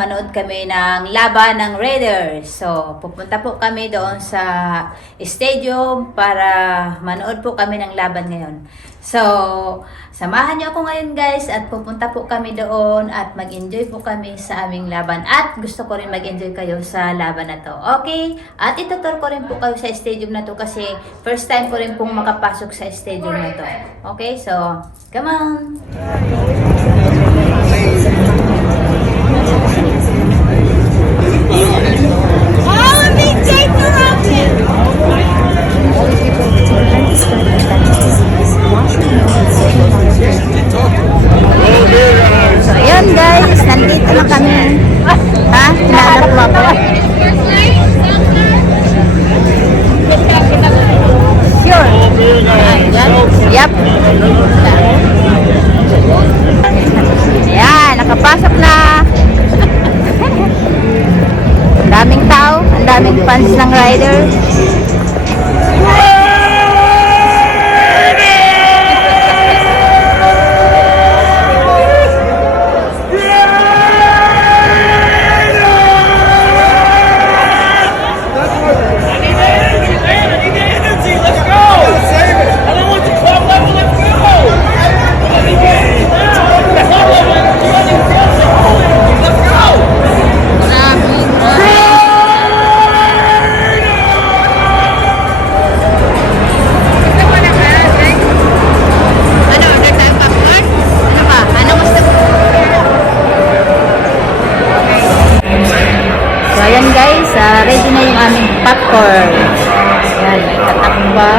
Manood kami ng laban ng Raiders. So, pupunta po kami doon sa stadium para manood po kami ng laban ngayon. So, samahan niyo ako ngayon guys at pupunta po kami doon at mag-enjoy po kami sa aming laban. At gusto ko rin mag-enjoy kayo sa laban na to. Okay? At itutur ko rin po kayo sa stadium na to kasi first time ko rin pong makapasok sa stadium na to. Okay? So, come on! So, ayan guys, nandito na kami. Ha? Hinahanap mo ako? Sure. Yep. Ayan, nakapasok na. Ang daming tao, ang daming fans ng Riders. Ready na yung aming popcorn. Yan, may katakba.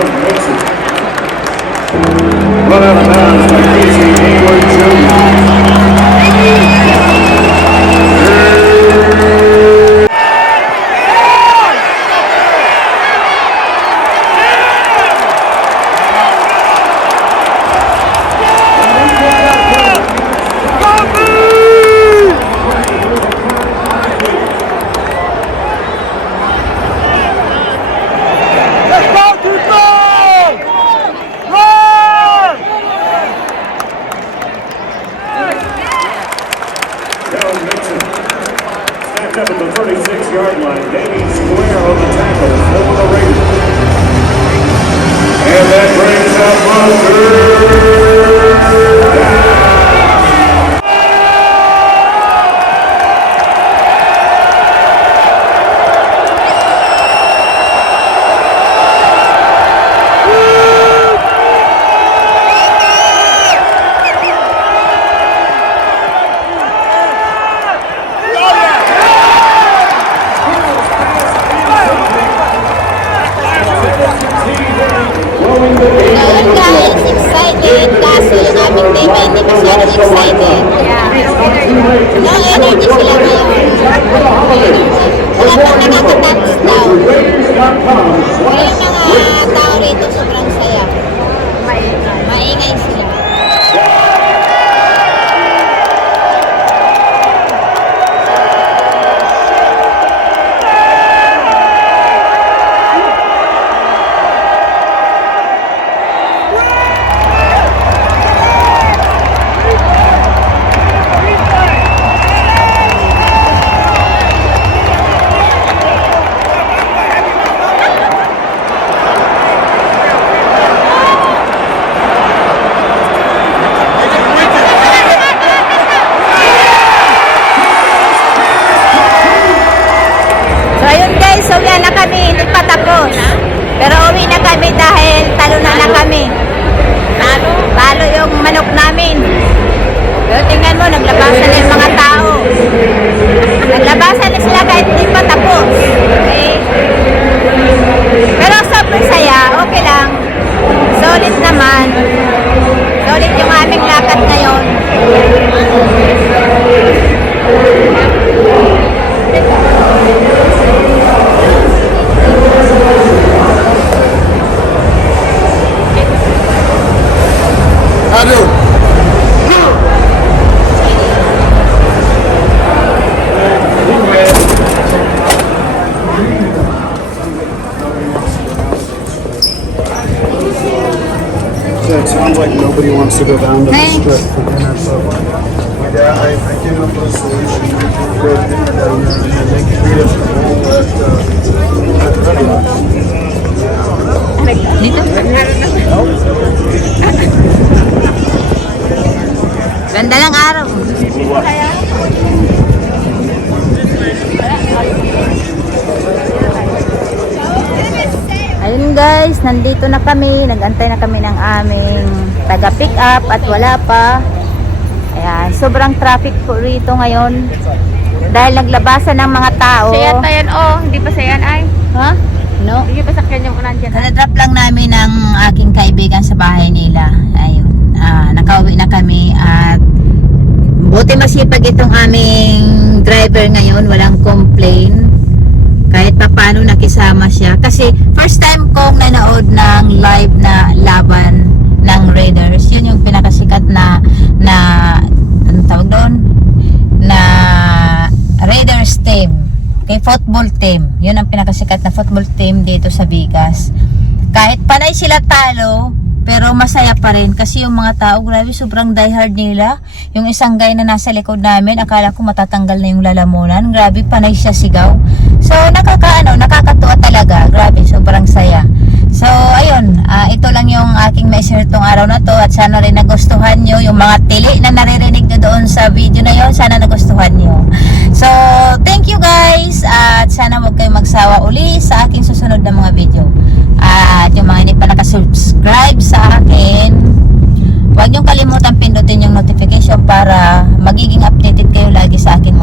Joe Mixon. Run out of bounds by Casey Hayward Jr. Joe Mixon snapped up at the 36-yard line, gaining square on the tackle for the Raiders. And that brings up Ngayon guys, excited. Kaso yung aming team ay hindi masyadong excited. No energy sila ngayon. Wala pang nakaka-touchdown. Pero yung mga tao rito sobrang saya. Maingay sila. So ayun guys, so yan na kami, hindi pa tapos. Pero uwi na kami dahil talo na kami. Talo yung manok namin. Pero tingnan mo, naglabasan na yung mga tao. Naglabasan na sila kahit hindi pa tapos. Okay? Pero sobrang saya, okay lang. Solid naman. Solid yung aming lakad ngayon. So it sounds like nobody wants to go down to the strip for dinner, so I came up with a solution. We can go to dinner down there and then they can meet us at Ready Rock. Dito? Ganda ng araw. Ayun guys, nandito na kami. Nag-antay na kami ng aming taga-pick up at wala pa. Ayan, sobrang traffic po rito ngayon. Dahil naglabasan ng mga tao. Sayan tayan, oh. Hindi pa sayan ay. Ha? No? Hindi pa sakyan yung unan dyan. Nadrop lang namin ng aking kaibigan sa bahay nila. Ayun. Nakauwi na kami at buti masipag itong aming driver ngayon. Walang complain. Kahit pa paano nakisama siya. Kasi first time kong nanood ng live na laban ng Raiders. Yun yung pinakasikat na anong tawag doon? Na Raiders team. Okay, football team. Yun ang pinakasikat na football team dito sa Vigas. Kahit panay sila talo, pero masaya pa rin kasi yung mga tao, grabe, sobrang diehard nila. Yung isang guy na nasa likod namin, akala ko matatanggal na yung lalamunan. Grabe, panay siya sigaw. So, nakakatuwa talaga. Grabe, sobrang saya. So, ayun, ito lang yung aking ma-share tong araw na to at sana rin nagustuhan nyo yung mga tili na naririnig nyo doon sa video na yon. Sana nagustuhan nyo. So, thank you guys at sana huwag kayong magsawa uli sa aking susunod na mga video. At yung mga hindi pa nakasubscribe sa akin, huwag niyong kalimutan pindutin yung notification para magiging updated kayo lagi sa akin mga